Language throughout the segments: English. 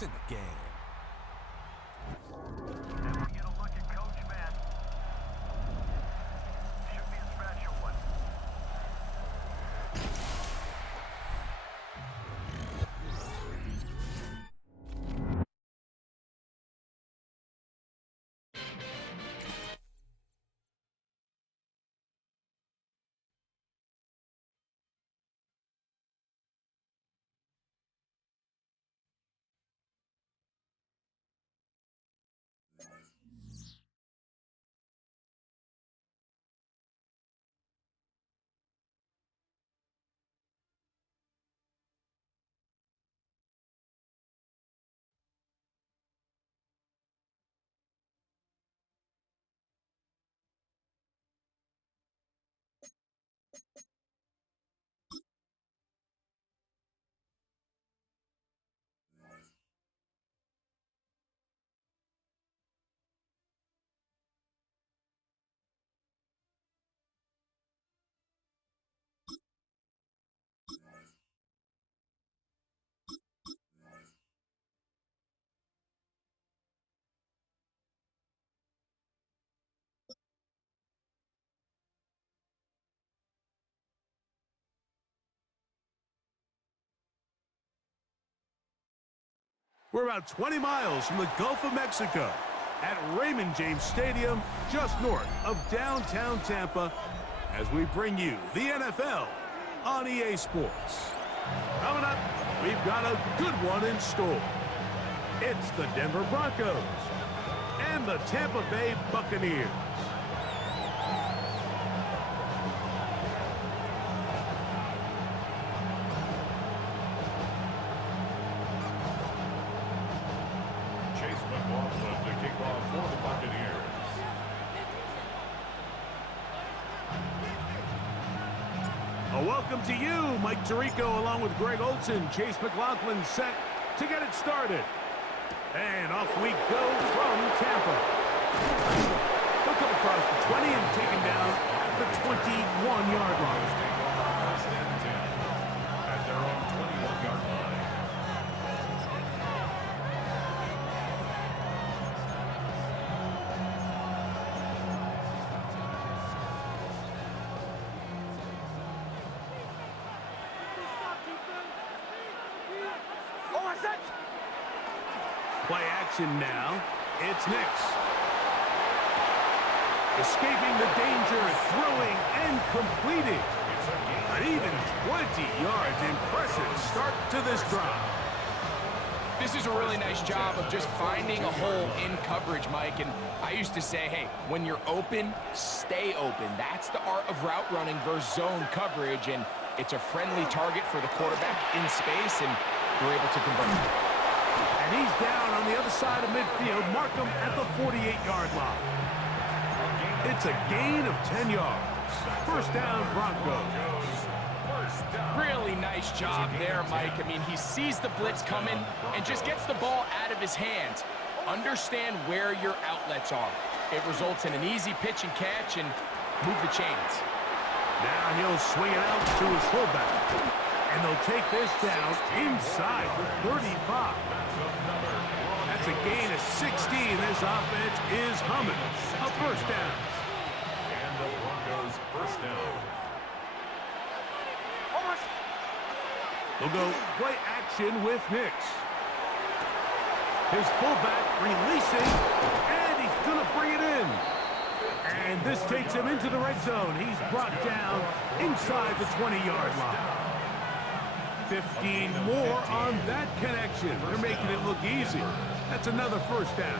It's in the game. Never get a look at Coach Man. Should be a special one. We're about 20 miles from the Gulf of Mexico at Raymond James Stadium, just north of downtown Tampa, as we bring you the NFL on EA Sports. Coming up, we've got a good one in store. It's the Denver Broncos and the Tampa Bay Buccaneers. Welcome to you, Mike Tirico, along with Greg Olson. Chase McLaughlin set to get it started. And off we go from Tampa. They'll come across the 20 and taken down at the 21-yard line. At their own 21-yard line. Play action now. It's Nix. Escaping the danger, throwing and completing. An even 20 yards. Impressive start to this drive. This is a really nice job of just finding a hole in coverage, Mike. And I used to say, hey, when you're open, stay open. That's the art of route running versus zone coverage. And it's a friendly target for the quarterback in space, and they're able to convert. And he's down on the other side of midfield. Mark him at the 48-yard line. It's a gain of 10 yards. First down, Broncos. Really nice job there, Mike. I mean, he sees the blitz coming and just gets the ball out of his hands. Understand where your outlets are. It results in an easy pitch and catch and move the chains. Now he'll swing it out to his fullback. And they'll take this down inside the 35. That's a gain of 16. This offense is humming. A first down. And the Broncos first down. They'll go play action with Nix. His fullback releasing, and he's going to bring it in. And this takes him into the red zone. He's brought down inside the 20-yard line. 15 more on that connection. They're making it look easy. That's another first down.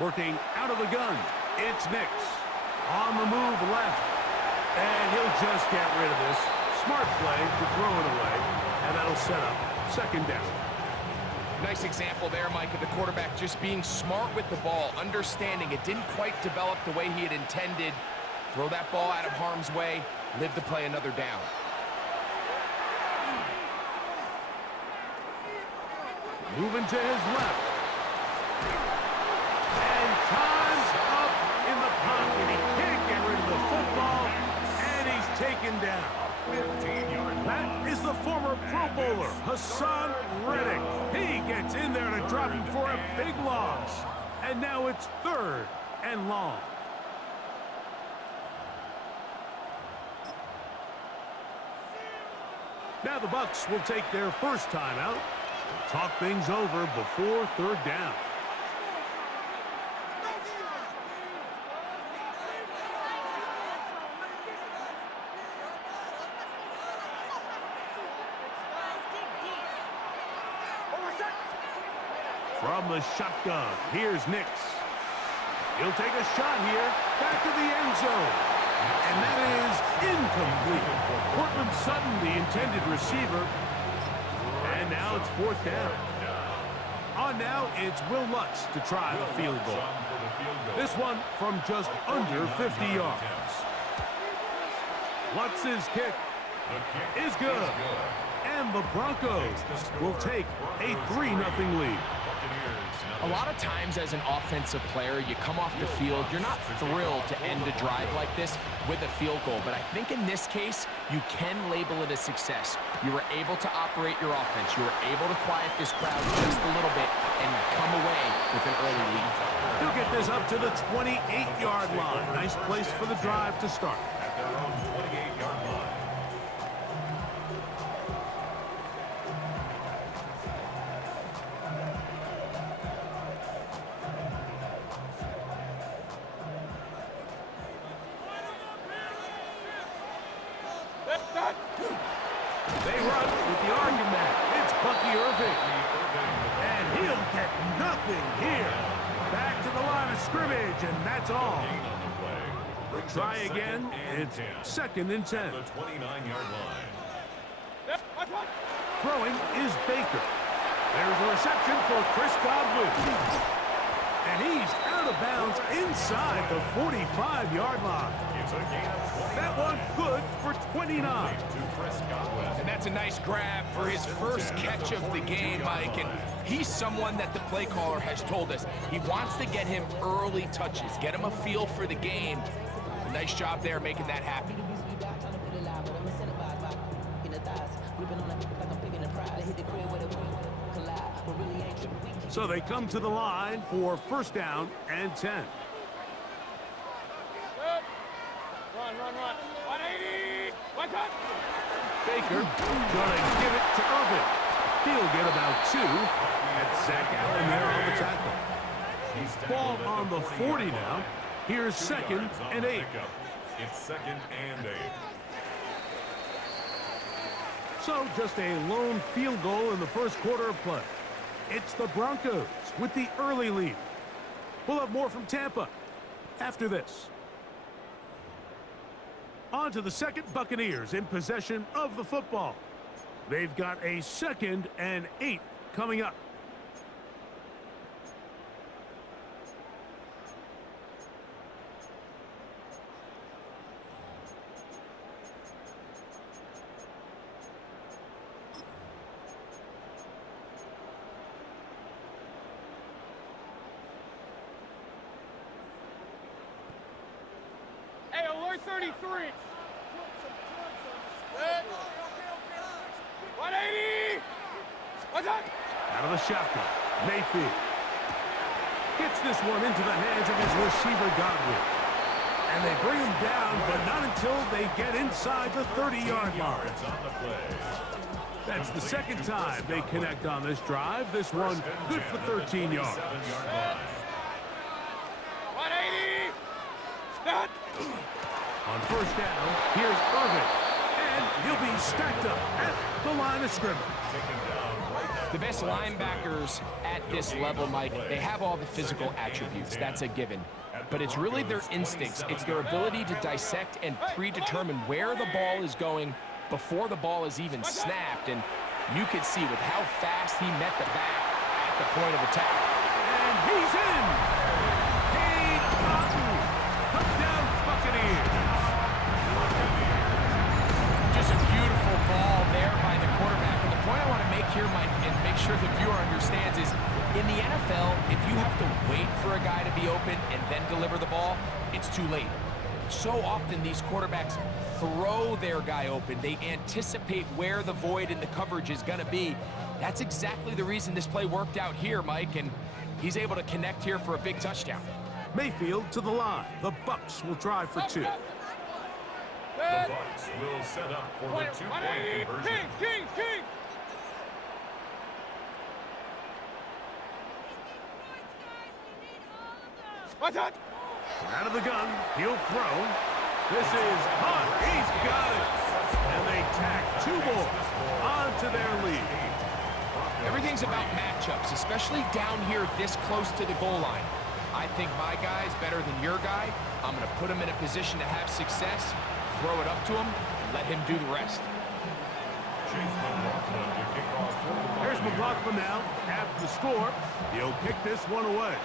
Working out of the gun, it's Nix. On the move left, and he'll just get rid of this. Smart play to throw it away, and that'll set up second down. Nice example there, Mike, of the quarterback just being smart with the ball, understanding it didn't quite develop the way he had intended. Throw that ball out of harm's way, live to play another down. Moving to his left. And time's up in the pocket. He can't get rid of the football, and he's taken down. 15-yard line. That is the former Pro Bowler, Hassan Reddick. He gets in there to drop him for a big loss. And now it's 3rd and long. Now the Bucs will take their first timeout. Talk things over before 3rd down. From the shotgun, here's Nix. He'll take a shot here, back to the end zone. And that is incomplete. Cortland Sutton, the intended receiver. And now it's 4th down. On now, it's Will Lutz to try the field goal. This one from just under 50 yards. Lutz's kick is good. And the Broncos will take a 3-0 lead. A lot of times as an offensive player, you come off the field, you're not thrilled to end a drive like this with a field goal. But I think in this case, you can label it a success. You were able to operate your offense. You were able to quiet this crowd just a little bit and come away with an early lead. He'll get this up to the 28-yard line. Nice place for the drive to start. At their own 28-yard line. They run with the argument. It's Bucky Irving. And he'll get nothing here. Back to the line of scrimmage, and that's all. Try again. It's 2nd and 10. The 29-yard line. Throwing is Baker. There's a reception for Chris Godwin. And he's out of bounds inside the 45-yard line. It's a gain of 20. That one good for 29. To Chris Godwin. And that's a nice grab for his first catch of the game, Mike. And he's someone that the play caller has told us he wants to get him early touches, get him a feel for the game. A nice job there making that happen. So they come to the line for 1st down and 10. Run. 180. What's up? Baker gonna give it to Irvin. He'll get about 2. And Zach Allen there on the tackle. Ball on the 40 now. Here's 2nd and 8. It's 2nd and 8. So just a lone field goal in the first quarter of play. It's the Broncos with the early lead. We'll have more from Tampa after this. On to the 2nd Buccaneers in possession of the football. They've got a 2nd and 8 coming up. Hey, alert 33. 180. What's up? Out of the shotgun, Mayfield gets this one into the hands of his receiver, Godwin. And they bring him down, but not until they get inside the 30-yard line. That's the 2nd time they connect on this drive. This one good for 13 yards. 180. That. On 1st down, here's Irvin. And he'll be stacked up at the line of scrimmage. The best linebackers at this level, Mike, they have all the physical attributes. That's a given. But it's really their instincts. It's their ability to dissect and predetermine where the ball is going before the ball is even snapped. And you could see with how fast he met the back at the point of attack. And he's in! Cade Otton, touchdown Buccaneers. Just a beautiful ball there by the quarterback. And the point I want to make here, Mike, and make sure the viewer understands is, in the NFL, if you have to wait for a guy to be open and then deliver the ball, it's too late. So often these quarterbacks throw their guy open. They anticipate where the void in the coverage is going to be. That's exactly the reason this play worked out here, Mike, and he's able to connect here for a big touchdown. Mayfield to the line. The Bucs will try for two. The Bucs will set up for the two-point conversion. Kings! What's that? Out of the gun, he'll throw. This is Hunt. He's got it. And they tack two more onto their lead. Everything's about matchups, especially down here this close to the goal line. I think my guy's better than your guy. I'm going to put him in a position to have success, throw it up to him, and let him do the rest. There's McLaughlin now. After the score, he'll pick this one away.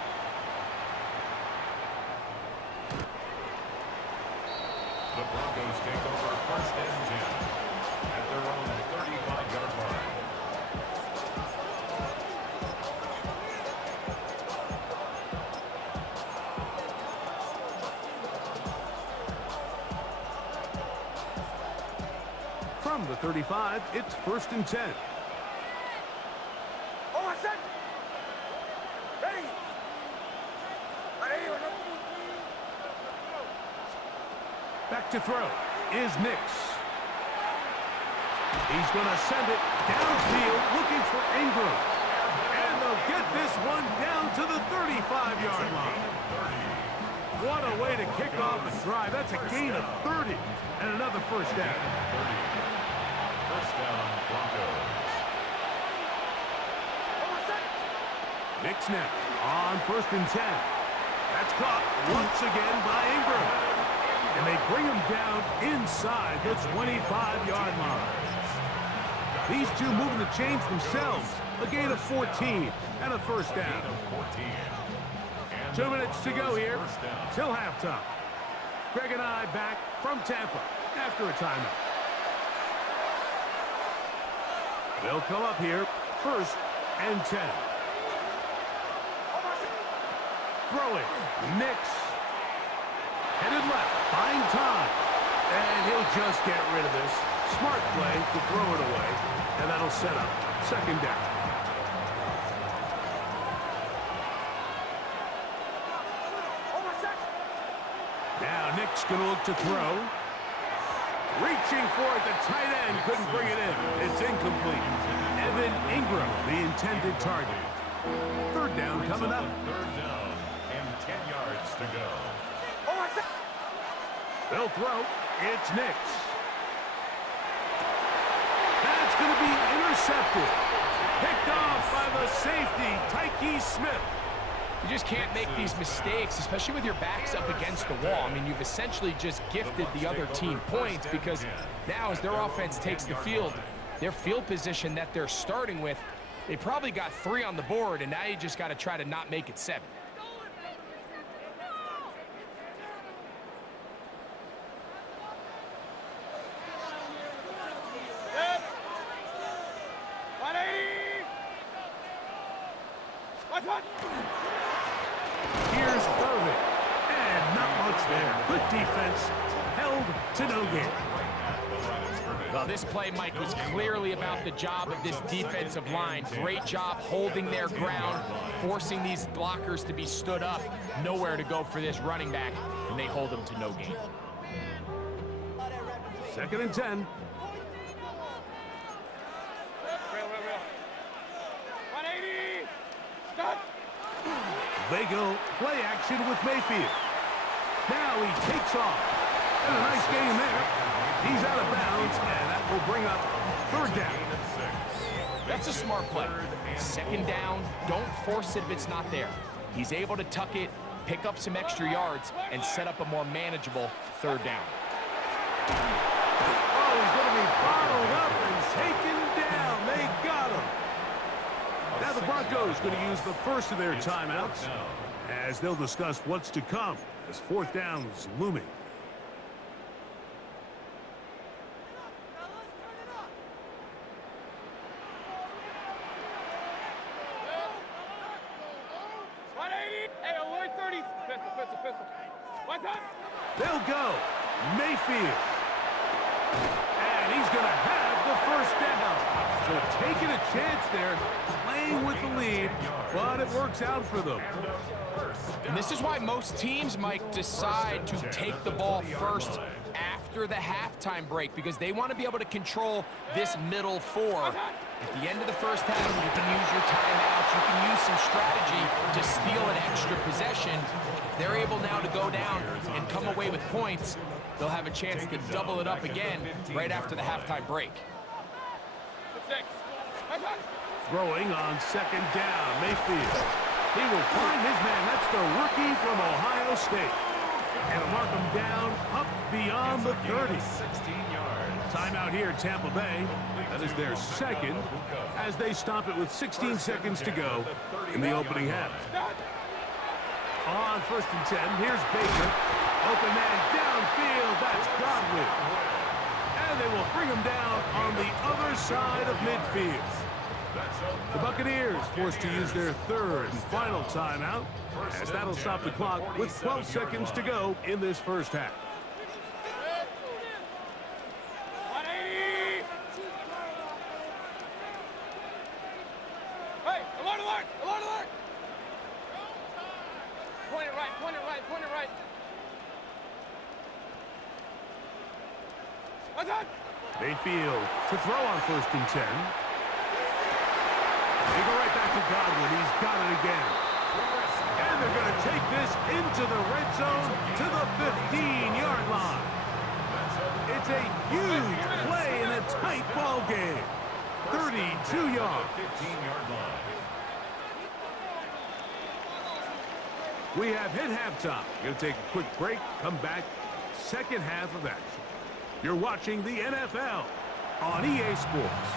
The Broncos take over first and 10 at their own 35-yard line. From the 35, it's first and 10. Oh, set. Ready. Back to throw is Nix. He's going to send it downfield looking for Ingram. And they'll get this one down to the 35-yard line. What a way to kick off a drive. That's a gain of 30 and another first down. First down, Broncos. Nix now on first and 10. That's caught once again by Ingram. And they bring him down inside the 25-yard line. These two moving the chains themselves. A gain of 14 and a first down. 2 minutes to go here till halftime. Greg and I back from Tampa after a timeout. They'll come up here first and 10. Throwing, Nix. Headed left, buying time. And he'll just get rid of this. Smart play to throw it away. And that'll set up second down. Now Nick's going to look to throw. Reaching for it, the tight end couldn't bring it in. It's incomplete. Evan Ingram, the intended target. Third down coming up. Third down and 10 yards to go. They'll throw. It's Nix. That's going to be intercepted. Picked off by the safety, Tyke Smith. You just can't make these mistakes, especially with your backs up against the wall. I mean, you've essentially just gifted the other team points because now as their offense takes the field, their field position that they're starting with, they probably got 3 on the board, and now you just got to try to not make it 7. Here's Irvin. And not much there. Good defense. Held to no gain. Well, this play, Mike, was clearly about the job of this defensive line. Great job holding their ground, forcing these blockers to be stood up. Nowhere to go for this running back, and they hold them to no gain. Second and 10. They go play action with Mayfield. Now he takes off. And a nice game there. He's out of bounds, and that will bring up third down. That's a smart play. Second down, don't force it if it's not there. He's able to tuck it, pick up some extra yards, and set up a more manageable third down. Oh, he's going to be bottled up and taken down. They got him. Now the Broncos going to use the first of their timeouts as they'll discuss what's to come as fourth down is looming. Hey, alert 30. Pistol. What's that? They'll go. Mayfield. And he's going to have the first down. So taking a chance there, playing with the lead, but it works out for them. And this is why most teams, Mike, decide to take the ball first after the halftime break, because they want to be able to control this middle four. At the end of the first half, you can use your timeouts, you can use some strategy to steal an extra possession. If they're able now to go down and come away with points, they'll have a chance to double it up again right after the halftime break. 6. What's that? Throwing on second down, Mayfield. He will find his man. That's the rookie from Ohio State. And he'll mark him down up beyond the 30. 16 yards. Timeout here, Tampa Bay. That is their second as they stop it with 16 seconds to go in the opening half. On 1st and 10, here's Baker. Open man downfield. That's Godwin. And they will bring him down on the other side of midfield. The Buccaneers forced to use their third and final timeout, as that'll stop the clock with 12 seconds to go in this first half. 180. Hey, alert, alert, alert, alert. Point it right, point it right, point it right. What's that? Mayfield to throw on 1st and 10. They go right back to Godwin. He's got it again. And they're going to take this into the red zone to the 15-yard line. It's a huge play in a tight ball game. 32 yards. 15-yard line. We have hit halftime. Going to take a quick break, come back, second half of action. You're watching the NFL on EA Sports.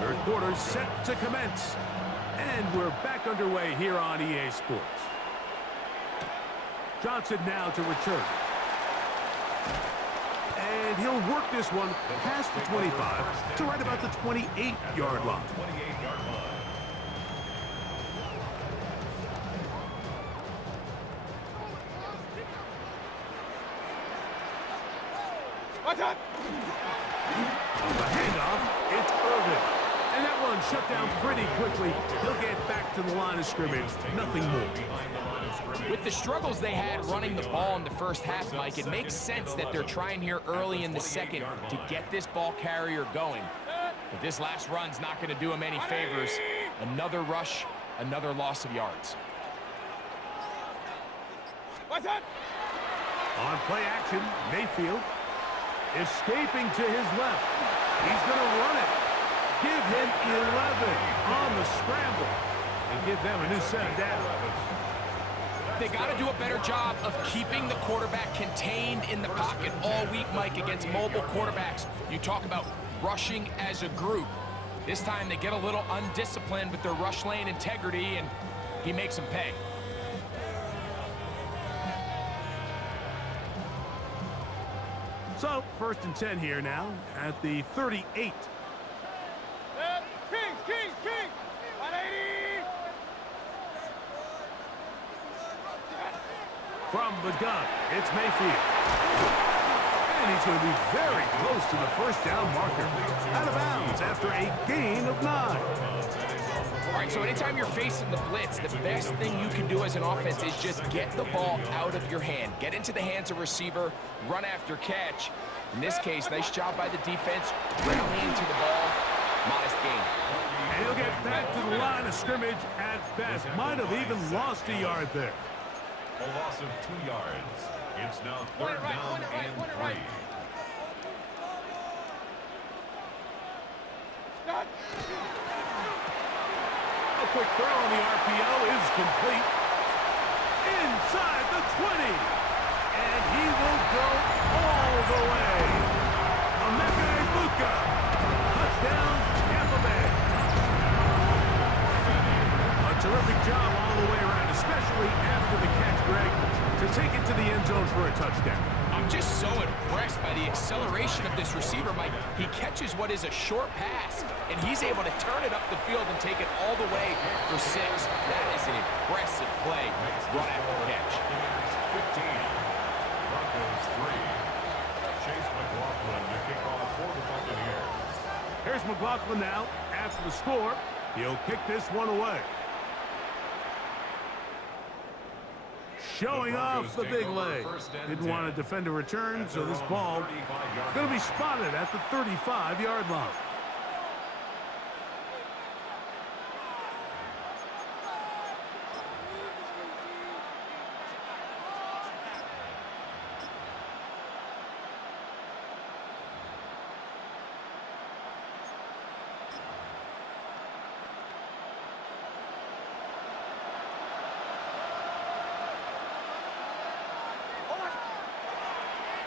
Third quarter set to commence. And we're back underway here on EA Sports. Johnson now to return. And he'll work this one past the 25 to right about the 28-yard line. 28-yard line. What's up? On the handoff, it's Irvin. And that one shut down pretty quickly. He'll get back to the line of scrimmage. Nothing more. With the struggles they had running the ball in the first half, Mike, it makes sense that they're trying here early in the second to get this ball carrier going. But this last run's not going to do him any favors. Another rush, another loss of yards. What's that? On play action, Mayfield escaping to his left. He's going to run it. Give him 11 on the scramble and give them a new set of downs. They got to do a better job of keeping the quarterback contained in the pocket all week, Mike, against mobile quarterbacks. You talk about rushing as a group. This time they get a little undisciplined with their rush lane integrity, and he makes them pay. So, 1st and 10 here now at the 38. Kings, Kings, Kings. 180. From the gun, it's Mayfield. And he's going to be very close to the first down marker. Out of bounds after a gain of 9. All right, so anytime you're facing the blitz, the best thing you can do as an offense is just get the ball out of your hand. Get into the hands of receiver, run after catch. In this case, nice job by the defense, rallying to the ball. Modest gain. And he'll get back to the line of scrimmage at best. Might have even lost a yard there. A loss of 2 yards. It's now third down and 3. Stop. A quick throw on the RPO is complete. Inside the 20. And he will go all the way. Emeka. Touchdown, Tampa Bay. A terrific job all the way around, especially after the catch, Greg, to take it to the end zone for a touchdown. I'm just so impressed by the acceleration of this receiver, Mike. He catches what is a short pass, and he's able to turn it up the field and take it all the way for 6. That is an impressive play run after catch. 15. Broncos 3. Chase McLaughlin to kick off for the Buccaneers. Here's McLaughlin now. After the score, he'll kick this one away. Showing off the big leg. Didn't want to defend a return, so this ball going to be spotted at the 35-yard line.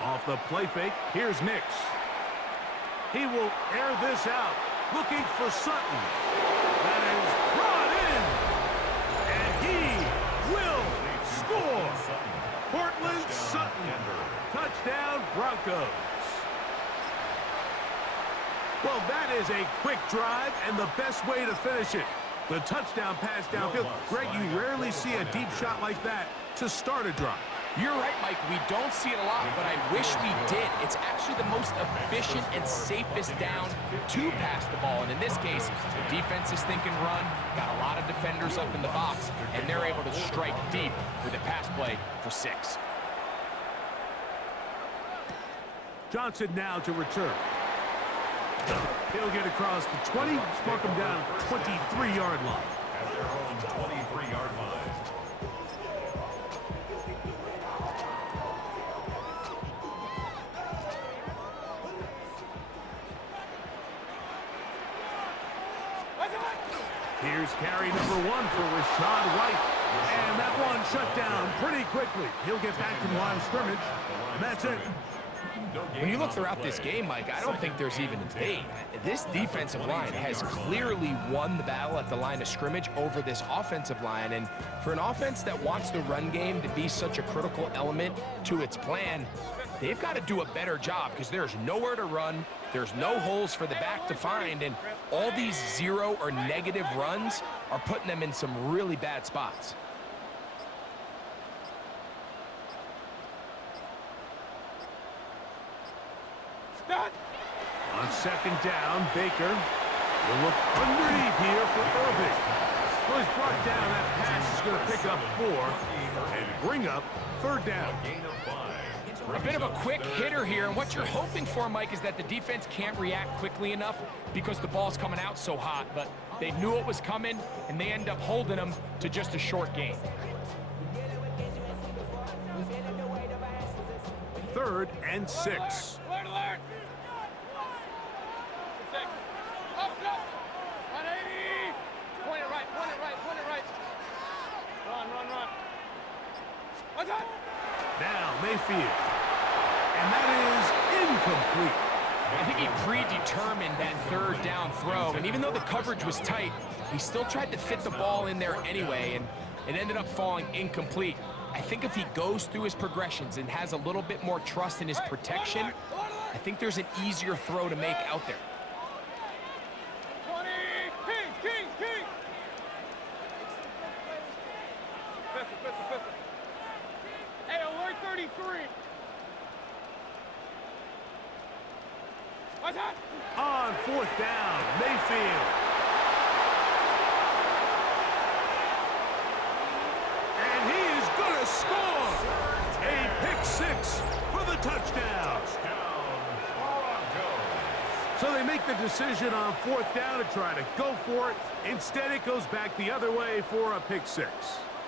Off the play fake, here's Nix. He will air this out, looking for Sutton. That is brought in, and he will score. Portland Sutton, touchdown Broncos. Well, that is a quick drive and the best way to finish it. The touchdown pass downfield. Greg, you rarely see a deep shot like that to start a drive. You're right, Mike. We don't see it a lot, but I wish we did. It's actually the most efficient and safest down to pass the ball. And in this case, the defense is thinking run, got a lot of defenders up in the box, and they're able to strike deep with a pass play for 6. Johnson now to return. He'll get across the 20, mark him down at the 23-yard line. At their own 23-yard line. Here's carry number 1 for Rashad White. And that one shut down pretty quickly. He'll get back to the line of scrimmage, and that's it. When you look throughout this game, Mike, I don't think there's even a debate. This defensive line has clearly won the battle at the line of scrimmage over this offensive line. And for an offense that wants the run game to be such a critical element to its plan, they've got to do a better job because there's nowhere to run, there's no holes for the back to find, and all these 0 or negative runs are putting them in some really bad spots. On second down, Baker will look underneath here for Irving. Well, he's brought down. That pass is going to pick up 4 and bring up 3rd down. A bit of a quick hitter here, and what you're hoping for, Mike, is that the defense can't react quickly enough because the ball's coming out so hot, but they knew it was coming, and they end up holding them to just a short gain. 3rd and 6. Alert, alert! 6. Up, up! 180! Point it right, point it right, point it right. Run, run, run. What's up? Now Mayfield. And that is incomplete. I think he predetermined that 3rd down throw, and even though the coverage was tight, he still tried to fit the ball in there anyway, and it ended up falling incomplete. I think if he goes through his progressions and has a little bit more trust in his protection, I think there's an easier throw to make out there. 20! Kings, Kings, Kings! Pistol, pistol, pistol. Hey, alert 33! What's that? On 4th down, Mayfield. And he is going to score. A pick 6 for the touchdown. So they make the decision on 4th down to try to go for it. Instead, it goes back the other way for a pick 6.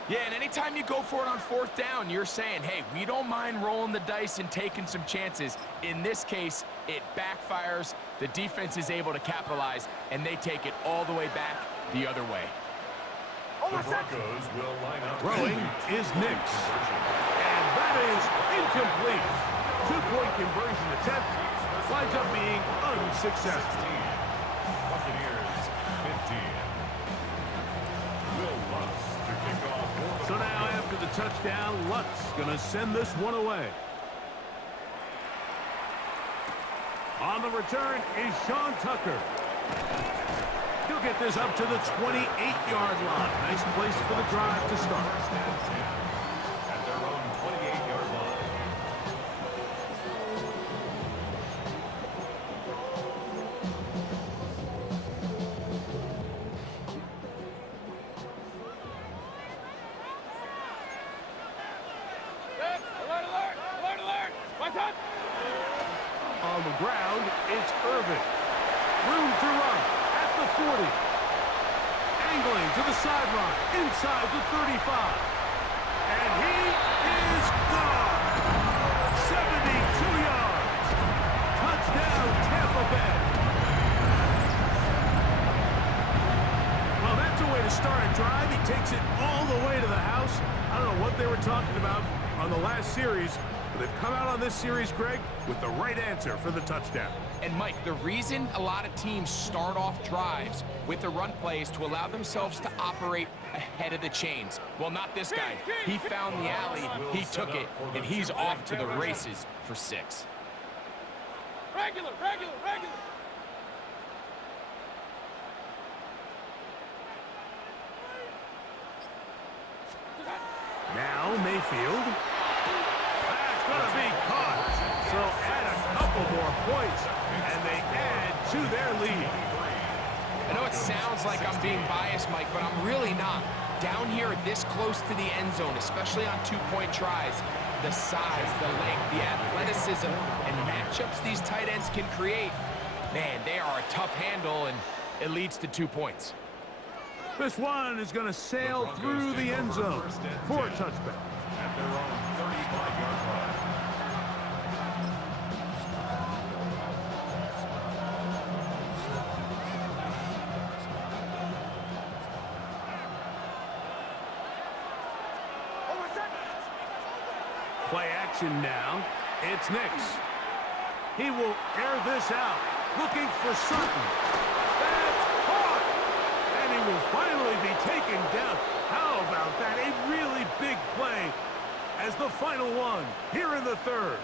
Yeah, and anytime you go for it on 4th down, you're saying, hey, we don't mind rolling the dice and taking some chances. In this case, it backfires. The defense is able to capitalize, and they take it all the way back the other way. The Broncos will line up. Throwing is Nix. And that is incomplete. 2-point conversion attempt winds up being unsuccessful. Buccaneers 15. Will Lutz to kick off. So now after the touchdown, Lutz going to send this one away. On the return is Sean Tucker. He'll get this up to the 28-yard line. Nice place for the drive to start. At their own 28-yard line. Alert, alert, alert, alert. What's up? On the ground, it's Irvin. Room to run at the 40. Angling to the sideline, inside the 35. And he is gone. 72 yards. Touchdown, Tampa Bay. Well, that's a way to start a drive. He takes it all the way to the house. I don't know what they were talking about on the last series, but they've come out on this series, Greg, with the right answer for the touchdown. And Mike, the reason a lot of teams start off drives with the run play is to allow themselves to operate ahead of the chains. Well, not this guy. He found the alley, he took it, and he's off to the races for 6. Regular, regular, regular. Now Mayfield. That's going to be caught. So add a couple more points, and they add to their lead. I know it sounds like I'm being biased, Mike, but I'm really not. Down here this close to the end zone, especially on 2-point tries, the size, the length, the athleticism, and matchups these tight ends can create, man, they are a tough handle, and it leads to 2 points. This one is going to sail through the end zone for a touchback. At their own 35-yard line. Play action now. It's Nix. He will air this out, looking for Sutton. That's caught! And he will finally be taken down. How about that? A really big play as the final one here in the third.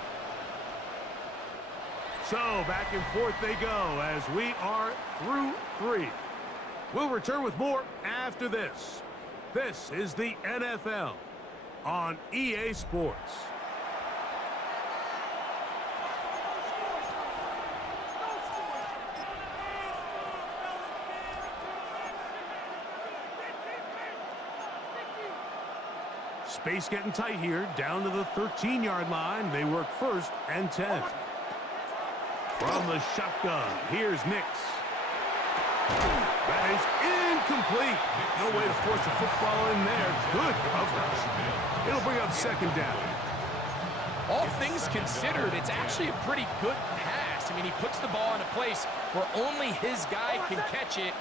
So back and forth they go as we are through 3. We'll return with more after this. This is the NFL on EA Sports. Space getting tight here, down to the 13-yard line. They work 1st and 10. From the shotgun, here's Nix. That is incomplete. No way to force the football in there. Good coverage. It'll bring up 2nd down. All things considered, it's actually a pretty good pass. I mean, he puts the ball in a place where only his guy can catch it.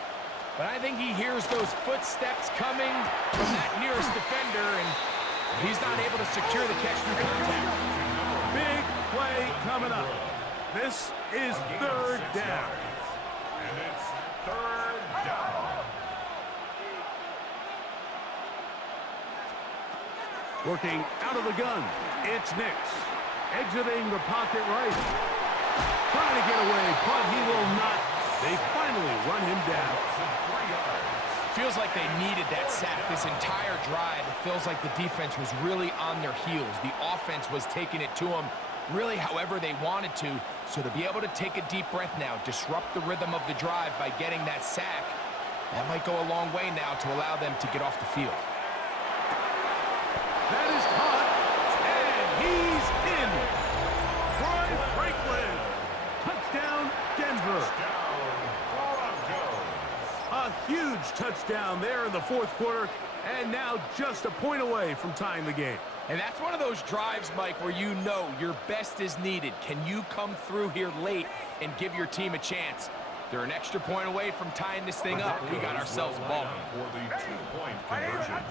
But I think he hears those footsteps coming from that nearest defender, and he's not able to secure the catch through contact. Big play coming up. This is 3rd down. And it's 3rd down. Working out of the gun, it's Nix. Exiting the pocket right. Trying to get away, but he will not. They finally run him down. Feels like they needed that sack this entire drive. It feels like the defense was really on their heels. The offense was taking it to them really however they wanted to. So to be able to take a deep breath now, disrupt the rhythm of the drive by getting that sack, that might go a long way now to allow them to get off the field. That is caught, and he's in. Troy Franklin. Touchdown, Denver. A huge touchdown there in the 4th quarter, and now just a point away from tying the game. And that's one of those drives, Mike, where you know your best is needed. Can you come through here late and give your team a chance? They're an extra point away from tying this thing up. We got ourselves a ball game. For the 2-point conversion.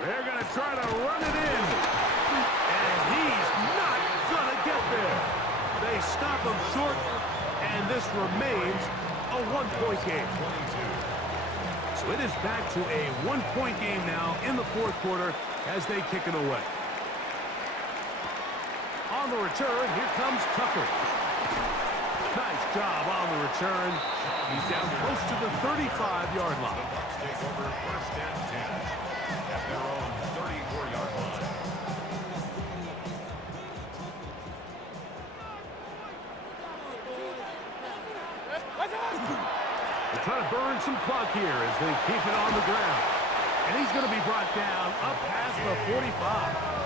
They're going to try to run it in, and he's not going to get there. They stop him short, and this remains a 1-point game. So it is back to a 1-point game now in the 4th quarter as they kick it away. On the return, here comes Tucker. Nice job on the return. He's down close to the 35-yard line. The Bucs take over first and 10 at their own 34-yard line. They're trying to burn some clock here as they keep it on the ground. And he's going to be brought down up past the 45.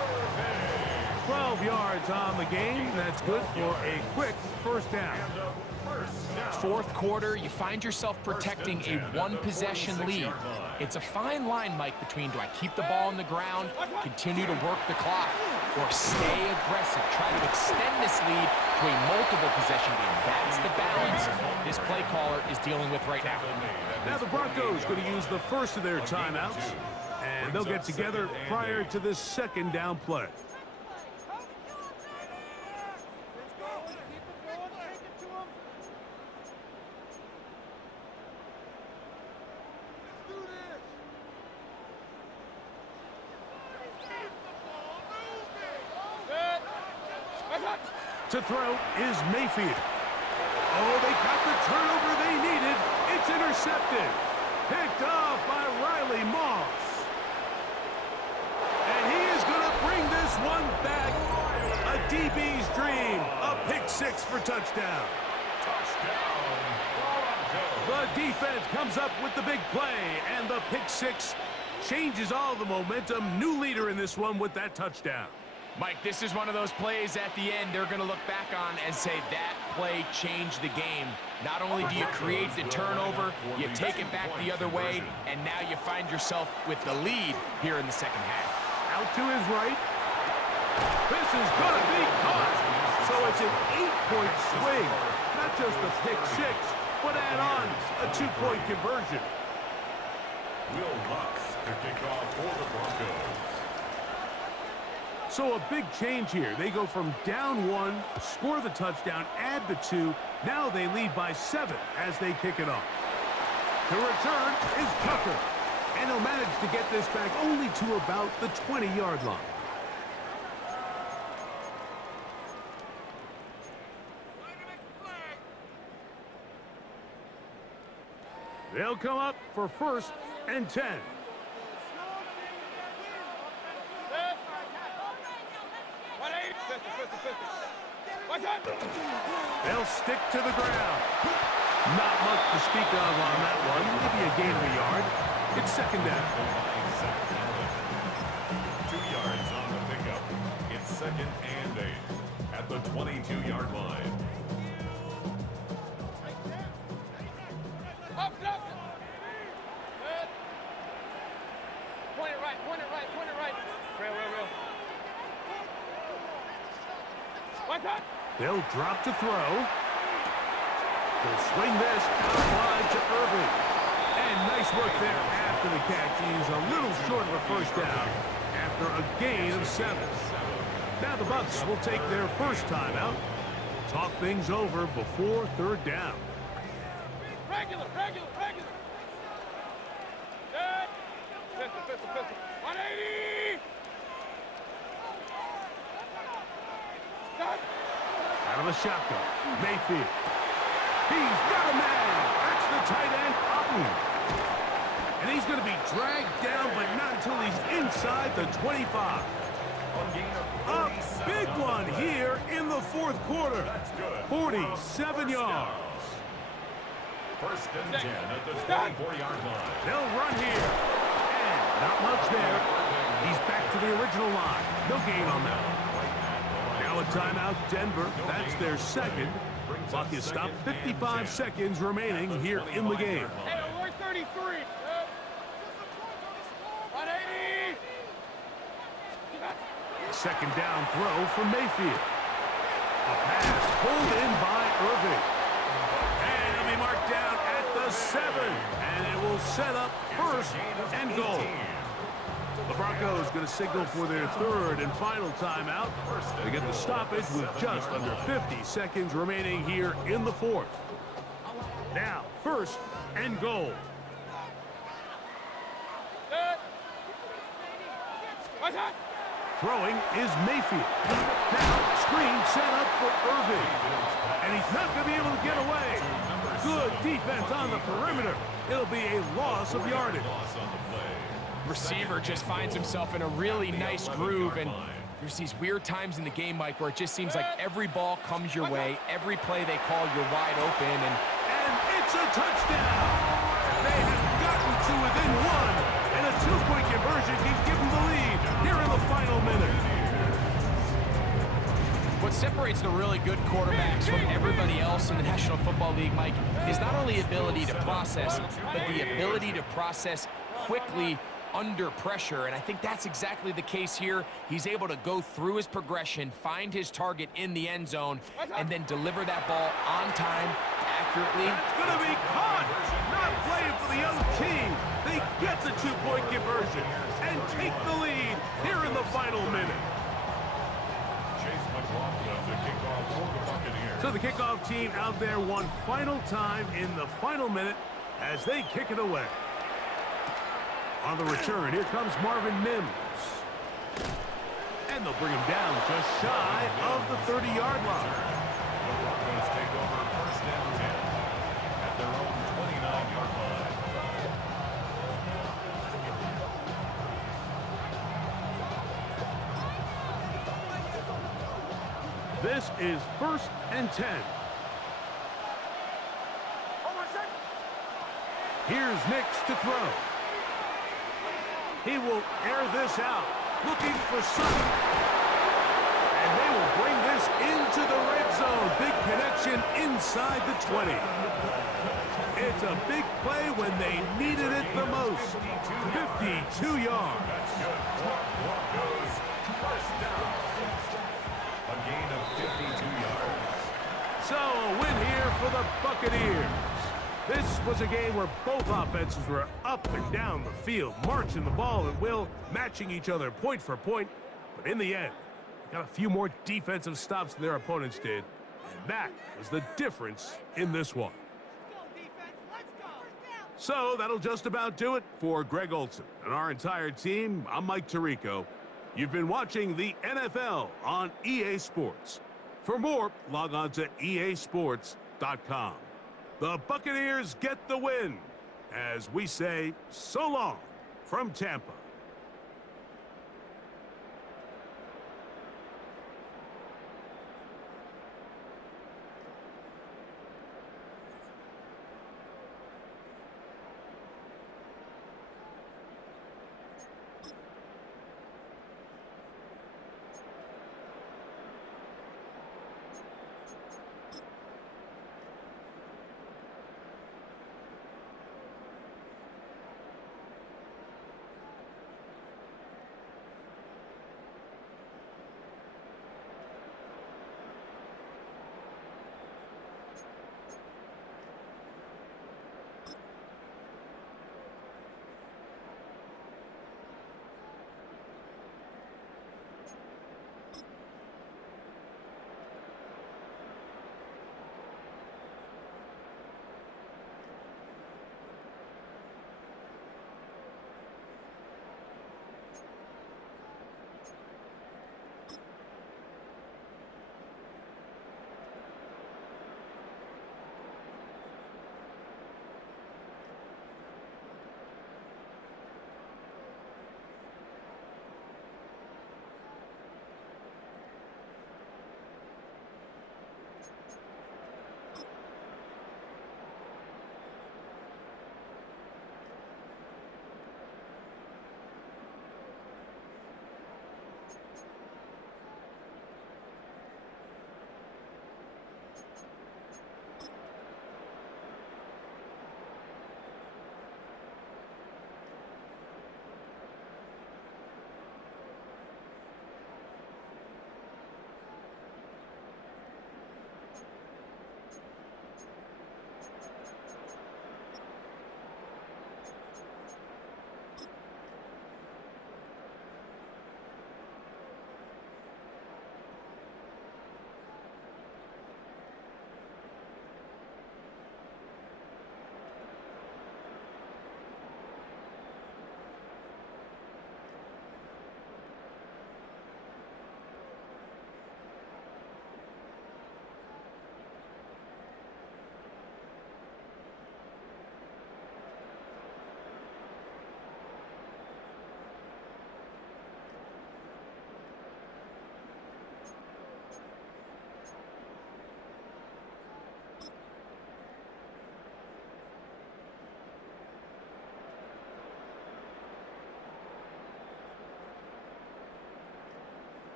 12 yards on the game. That's good for a quick first down. Fourth quarter, you find yourself protecting a one-possession lead. It's a fine line, Mike, between do I keep the ball on the ground, continue to work the clock, or stay aggressive, try to extend this lead to a multiple-possession game. That's the balance this play caller is dealing with right now. Now the Broncos going to use the first of their timeouts, and they'll get together prior to this second down play. To throw is Mayfield. Oh, they got the turnover they needed. It's intercepted. Picked off by Riley Moss. And he is going to bring this one back. A DB's dream. A pick six for touchdown. The defense comes up with the big play, and the pick six changes all the momentum. New leader in this one with that touchdown. Mike, this is one of those plays at the end they're going to look back on and say that play changed the game. Not only do you create the turnover, you take it back the other way, and now you find yourself with the lead here in the second half. Out to his right. This is going to be caught. So it's an 8-point swing. Not just the pick six, but add on a 2-point conversion. Will Lutz to kick off for the Broncos. So a big change here. They go from down 1, score the touchdown, add the 2. Now they lead by 7 as they kick it off. The return is Tucker. And he'll manage to get this back only to about the 20-yard line. They'll come up for first and 10. They'll stick to the ground. Not much to speak of on that one. Maybe a gain of a yard. It's second down. 2 yards on the pickup. It's second and 8 at the 22-yard line. Point it right, point it right, point it right. Real. What's that? They'll drop to throw. They'll swing this out wide to Irving. And nice work there after the catch. He's a little short of a first down after a gain of 7. Now the Bucs will take their first timeout. Talk things over before third down. Regular. Pistol. 180! Out of the shotgun, Mayfield. He's got a man. That's the tight end, Upton. And he's going to be dragged down, but not until he's inside the 25. A big one here in the fourth quarter. 47 yards. First and 10 at the 24-yard line. They'll run here. And not much there. He's back to the original line. No gain on that one. Now a timeout, Denver. That's their second. Clock is stopped. 55 seconds remaining here in the game. Hey, alert 33. 180. Second down throw from Mayfield. A pass pulled in by Irving. And it'll be marked down at the 7. And it will set up first and goal. The Broncos going to signal for their third and final timeout. They get the stoppage with just under 50 seconds remaining here in the fourth. Now, first and goal. Throwing is Mayfield. Now, screen set up for Irving. And he's not going to be able to get away. Good defense on the perimeter. It'll be a loss of yardage. Receiver just finds himself in a really nice groove, and there's these weird times in the game, Mike, where it just seems like every ball comes your way, every play they call, you're wide open, and it's a touchdown! They have gotten to within one, and a two-point conversion can give them the lead here in the final minute. What separates the really good quarterbacks from everybody else in the National Football League, Mike, is not only ability to process, but the ability to process quickly under pressure, and I think that's exactly the case here. He's able to go through his progression, find his target in the end zone, and then deliver that ball on time, accurately. It's going to be caught! Not playing for the other team. They get the two-point conversion and take the lead here in the final minute. So the kickoff team out there one final time in the final minute as they kick it away. On the return, here comes Marvin Mims. And they'll bring him down just shy of the 30-yard line. The Broncos take over first and 10 at their own 29-yard line. This is first and 10. Here's Nix to throw. He will air this out, looking for Sutton. And they will bring this into the red zone. Big connection inside the 20. It's a big play when they needed it the most. 52 yards. That's good for Broncos. First down. A gain of 52 yards. So a win here for the Buccaneers. This was a game where both offenses were up and down the field, marching the ball at will, matching each other point for point. But in the end, they got a few more defensive stops than their opponents did. And that was the difference in this one. So that'll just about do it for Greg Olson and our entire team. I'm Mike Tirico. You've been watching the NFL on EA Sports. For more, log on to easports.com. The Buccaneers get the win as we say so long from Tampa.